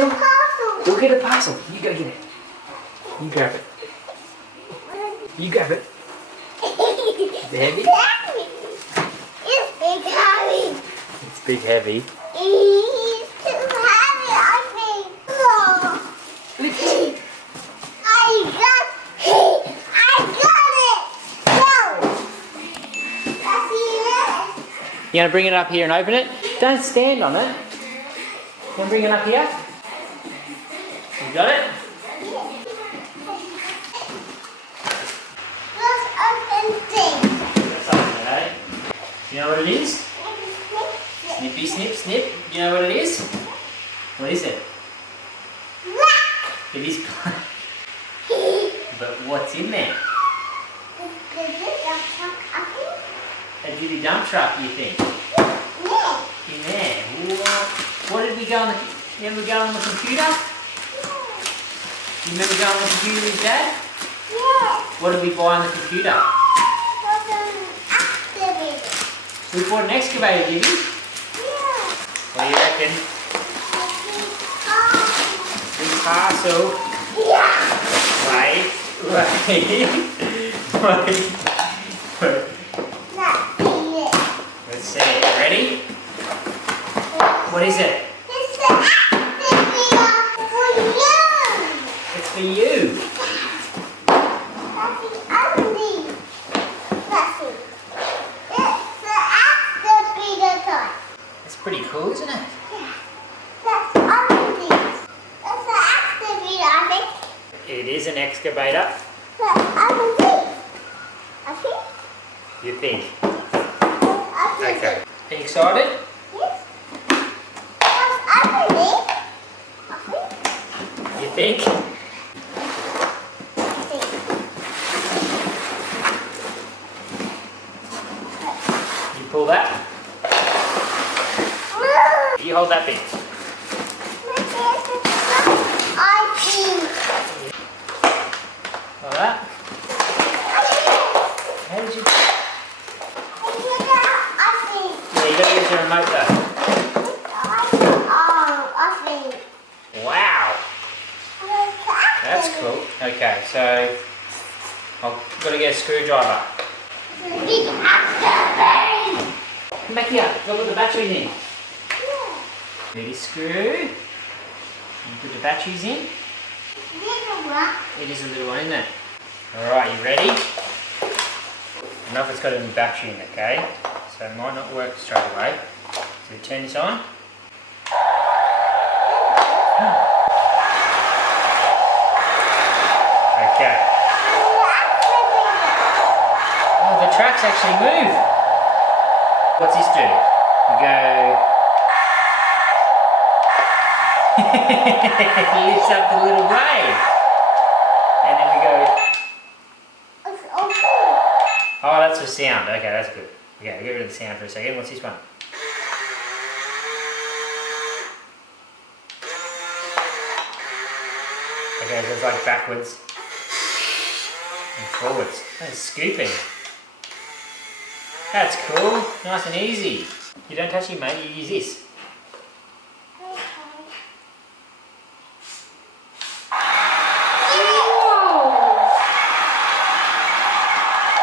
parcel? Go get a parcel. You go get it. You grab it. You grab it. Is it heavy? It's big heavy. It's big heavy. It's too heavy, I think. Oh. Lift it. I got it. Go. That's it. You want to bring it up here and open it? Don't stand on it. You want to bring it up here? You got it? Let's open things. Let's open it, eh? Do you know what it is? Snippy, snip, snip. Do you know what it is? What is it? Black. It is black. But what's in there? A giddy dump truck, you think? Yeah. In there. What did we go on the... Remember we go on the computer? You remember going on the computer with Dad? Yeah. What did we buy on the computer? Excavator. We bought an excavator, did we? Yeah. What do you reckon? Big parcel. Yeah. Wait. That's it. Let's see it. Ready? What is it? It's the excavator for you. It's for you. That's the only. That's it. It's the excavator toy. It's pretty cool, isn't it? Yeah. That's only. That's the excavator, I think. It is an excavator. That's only. I think. You think? I think. Okay. Are you excited? Yes. That's only. I think. You think? You pull that. You hold that bit. I think. Like that. How did you... Yeah, you gotta use the remote though. Wow. That's cool. Okay, so I've got to get a screwdriver. Come back here. Go put the batteries in. Ready, screw. You put the batteries in. It is a little one, isn't it? Alright, you ready? I know if it's got any battery in it, okay? So it might not work straight away. So you turn this on. Okay. Oh, the tracks actually move. What's this do? You go... It lifts up the little blade. And then we go... Oh, that's for sound. Okay, that's good. Okay, get rid of the sound for a second. What's this one? Okay, so it's like backwards and forwards. That's scooping. That's cool. Nice and easy. You don't touch it, mate. You use this.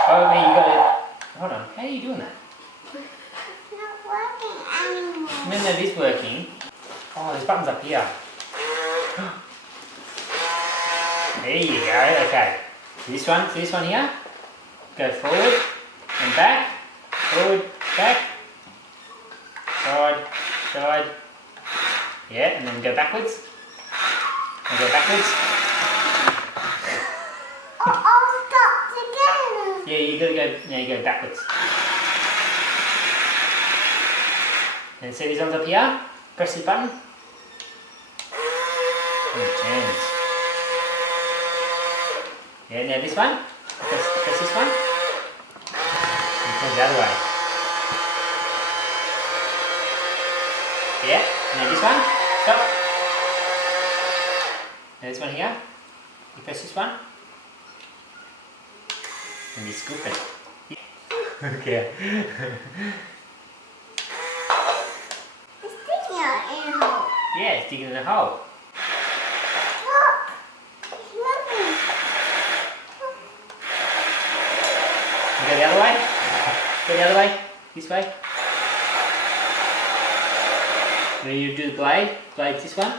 Oh, man, you got it. Hold on. How are you doing that? It's not working anymore. No, it is working. Oh, there's buttons up here. There you go. Okay. This one here. Go forward and back. Forward, back. Side, side. Yeah, and then go backwards. And go backwards. All stopped again. Yeah, you gotta go. Now you go backwards. And see these ones up here? Press this button. And it turns. Yeah, now this one. Press this one. And turn the other way. Yeah, now this one. Stop. Now this one here. You press this one. And you scoop it. Okay. It's sticking out in a hole. Yeah, it's digging in a hole. Go the other way. This way. Then you do the blade. Blade this one.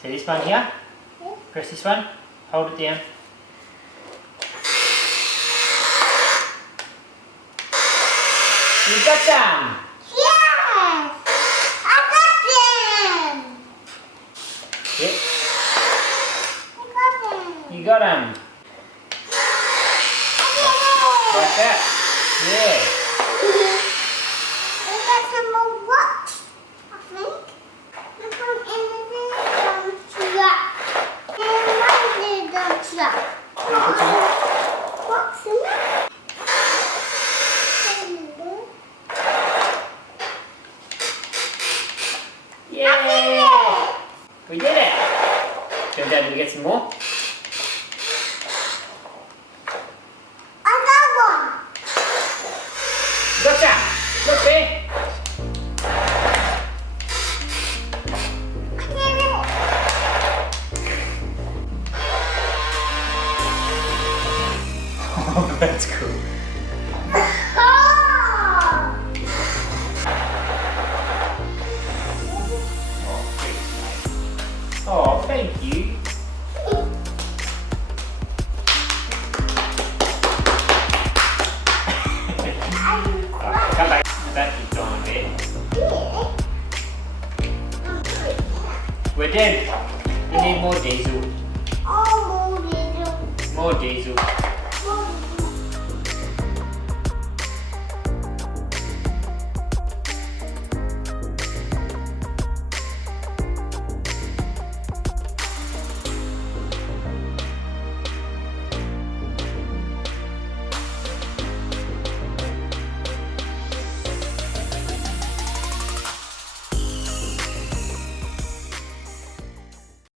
So this one here. Press this one. Hold it down. You got them! Yes! I got them! Yep. I got them. You got them. Like that. Yeah. I got some more rocks, I think. This one in the truck. And one little truck. What's in it? Yeah! We did it! Turn down to get some more. I got one. Gotcha! Look there! I did it. Oh, that's cool. Oh! Oh, thank you. Right, come back. The battery's gone a bit. We're dead. We need more diesel. Oh, little. More diesel.